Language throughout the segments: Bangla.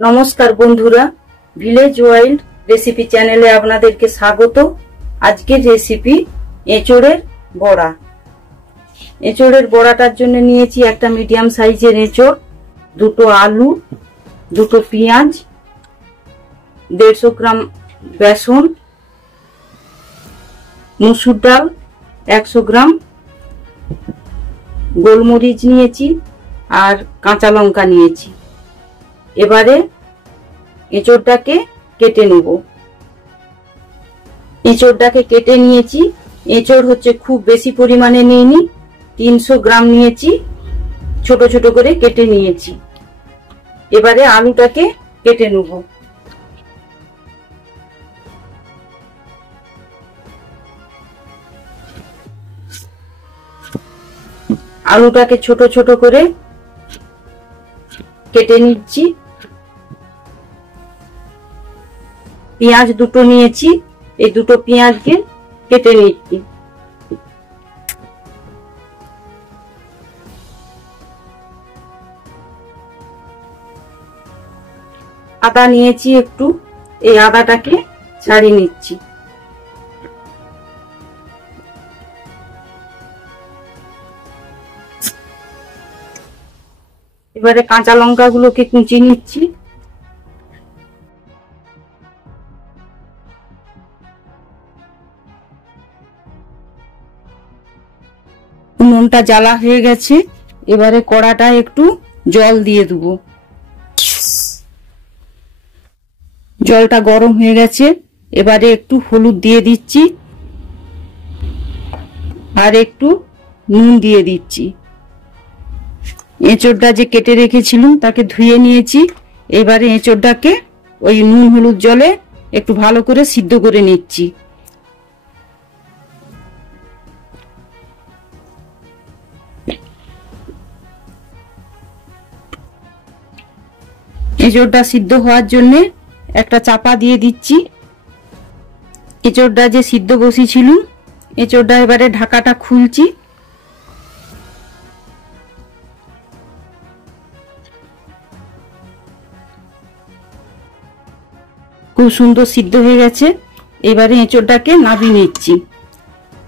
নমস্কার বন্ধুরা, ভিলেজ ওয়াইল্ড রেসিপি চ্যানেলে আপনাদেরকে স্বাগত। আজকের রেসিপি এঁচোড়ের বড়া। এঁচোড়ের বড়াটার জন্য নিয়েছি একটা মিডিয়াম সাইজের এঁচোড়, দুটো আলু, দুটো পেঁয়াজ, 150 গ্রাম বেসন, মসুর ডাল 100 গ্রাম, গোলমরিচ নিয়েছি আর কাঁচা লঙ্কা নিয়েছি। এবারে এঁচোড়টাকে কেটে নেব। এঁচোড়টাকে কেটে নিয়েছি। এঁচোড় হচ্ছে খুব বেশি পরিমাণে নিইনি, 300 গ্রাম নিয়েছি, ছোট ছোট করে কেটে নিয়েছি। এবারে আলুটাকে কেটে নেব। আলুটাকে ছোট ছোট করে কেটে নিচ্ছি। পেঁয়াজ দুটো নিয়েছি, এই দুটো পেঁয়াজকে কেটে নিচ্ছি। আদা নিয়েছি একটু, এই আদাটাকে ছাড়িয়ে নিচ্ছি। এবারে কাঁচা লঙ্কা গুলোকে কুচিয়ে নিচ্ছি। নুনটা জ্বালা হয়ে গেছে, এবারে কড়াটা একটু জল দিয়ে দেবো। জলটা গরম হয়ে গেছে, এবারে একটু হলুদ দিয়ে দিচ্ছি আর একটু নুন দিয়ে দিচ্ছি। এঁচোড়টা যে কেটে রেখেছিলাম তাকে ধুয়ে নিয়েছি। এবারে এঁচোড়টাকে ওই নুন হলুদ জলে একটু ভালো করে সিদ্ধ করে নিচ্ছি। এঁচোড়টা সিদ্ধ হওয়ার জন্য একটা চাপা দিয়ে দিচ্ছি। এঁচোড়টা যে সিদ্ধ বসিয়েছিল, এঁচোড়টা এবারে ঢাকাটা খুলছি। খুব সুন্দর সিদ্ধ হয়ে গেছে। এবারে এঁচোড়টাকে নামিয়ে নিচ্ছি।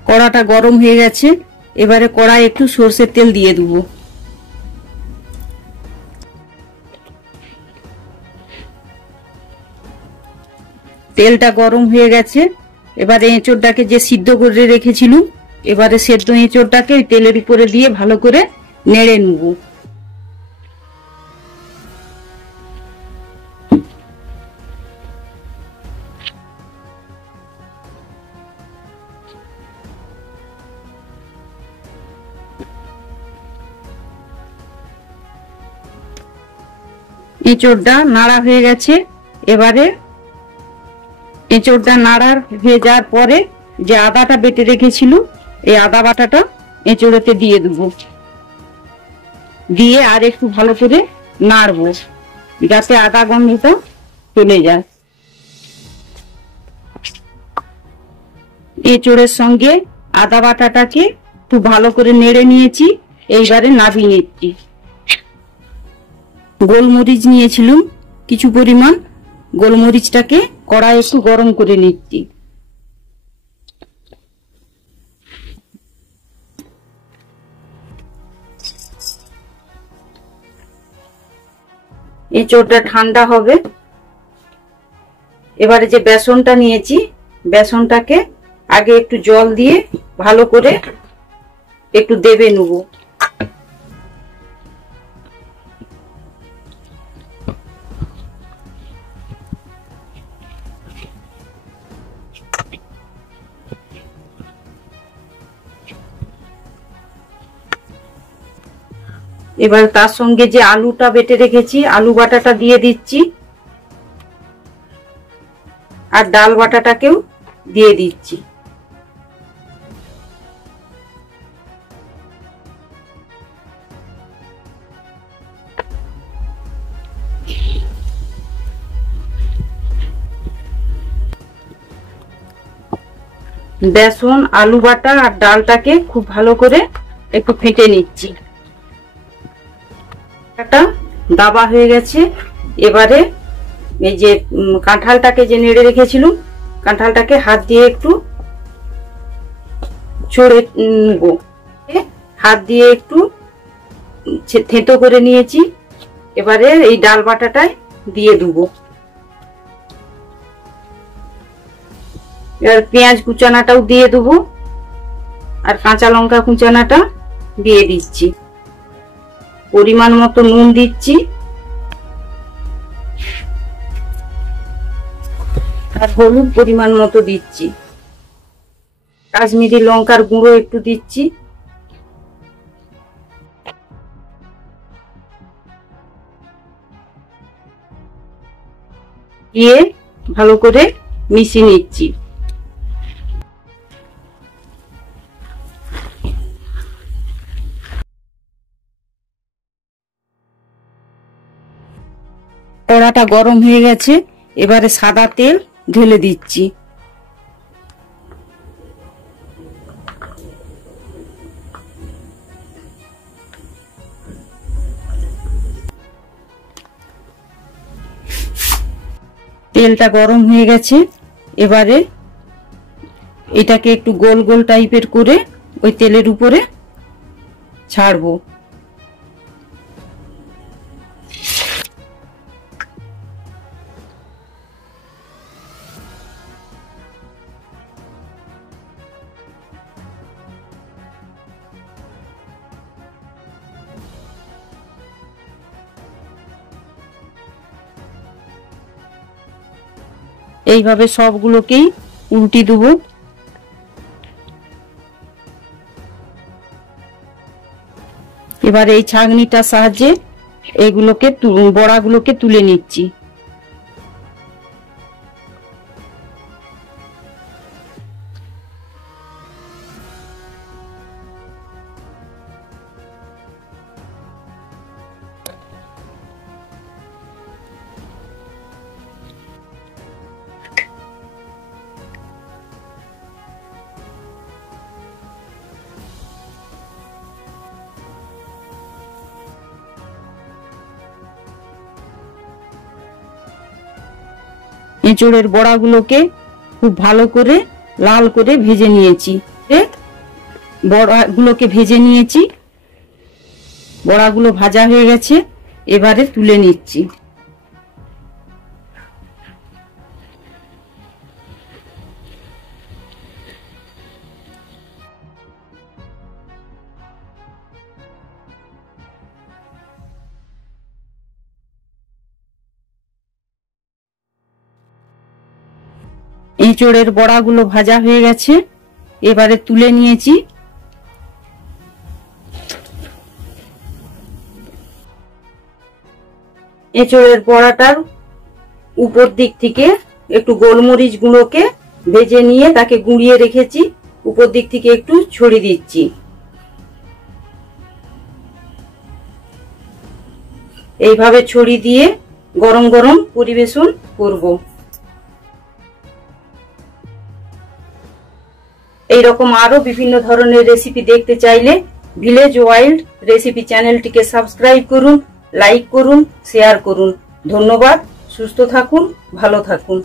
কড়াটা গরম হয়ে গেছে, এবারে কড়ায় একটু সরষের তেল দিয়ে দেবো। তেলটা গরম হয়ে গেছে, এবারে এঁচোড়টাকে যে সিদ্ধ করে রেখেছিলাম, এবারে সেদ্ধ এঁচোড়টাকে তেলের উপরে দিয়ে ভালো করে নেড়ে নেব। এঁচোড়টা নাড়া হয়ে গেছে। এবারে এঁচোড়টা নাড়া হয়ে যাওয়ার পরে যে আদাটা বেটে রেখেছিল, এই আদা বাটাটা এঁচোড়েতে দিয়ে দেবো। দিয়ে আর একটু ভালো করে নাড়বো যাতে আদা গন্ধটা চলে যায়। এঁচোড়ের সঙ্গে আদা বাটাটাকে খুব ভালো করে নেড়ে নিয়েছি। এইবারে নামিয়ে নিচ্ছি। গোলমরিচ নিয়েছিলাম কিছু পরিমাণ, গোলমরিচটাকে কড়াই একটু গরম করে নিচ্ছি। এঁচোড়টা ঠান্ডা হবে। এবারে যে বেসনটা নিয়েছি, বেসনটাকে আগে একটু জল দিয়ে ভালো করে একটু দেবে নেব। এবার তার সঙ্গে যে আলুটা বেটে রেখেছি, আলু বাটাটা দিয়ে দিচ্ছি আর ডাল বাটাটাকেও দিয়ে দিচ্ছি। বেসন, আলু বাটা আর ডালটাকে খুব ভালো করে একটু ফেটে নিচ্ছি। দাবা হয়ে গেছে, এবারে এই যে কাঁঠালটাকে যে নেড়ে রেখেছিলাম, কাঁঠালটাকে হাত দিয়ে একটু ছড়ে নেব। হাত দিয়ে একটু থেঁতো করে নিয়েছি। এবারে এই ডাল বাটাটায় দিয়ে দেবো। এবার পেঁয়াজ কুচানাটাও দিয়ে দেবো, আর কাঁচা লঙ্কা কুচানাটা দিয়ে দিচ্ছি। পরিমাণ মতো নুন দিচ্ছি, আর হলুদ পরিমাণ মতো দিচ্ছি। কাশ্মীরি লঙ্কার গুঁড়ো একটু দিচ্ছি। দিয়ে ভালো করে মিশিয়ে নিচ্ছি। কড়াটা গরম হয়ে গেছে, এবারে সাদা তেল ঢেলে দিচ্ছি। তেলটা গরম হয়ে গেছে, এবারে এটাকে একটু গোল গোল টাইপের করে ওই তেলের উপরে ছাড়বো। এইভাবে সবগুলোকেই উল্টি দেবো। এবার এই ছাঁকনিটার সাহায্যে এগুলোকে বড়াগুলোকে তুলে নিচ্ছি। এঁচোড়ের বড়াগুলোকে খুব ভালো করে লাল করে ভেজে নিয়েছি। বড়াগুলোকে ভেজে নিয়েছি, বড়াগুলো ভাজা হয়ে গেছে, এবারে তুলে নিচ্ছি। এঁচোড়ের বড়াগুলো ভাজা হয়ে গেছে, এবারে তুলে নিয়েছি। এঁচোড়ের বড়াটার উপর দিক থেকে একটু গোলমরিচ গুঁড়োকে ভেজে নিয়ে তাকে গুঁড়িয়ে রেখেছি, উপর দিক থেকে একটু ছড়িয়ে দিচ্ছি। এইভাবে ছড়িয়ে দিয়ে গরম গরম পরিবেশন করব। এইরকম আরো বিভিন্ন ধরনের রেসিপি দেখতে চাইলে ভিলেজ ওয়াইল্ড রেসিপি চ্যানেলটিকে সাবস্ক্রাইব করুন, লাইক করুন, শেয়ার করুন। ধন্যবাদ। সুস্থ থাকুন, ভালো থাকুন।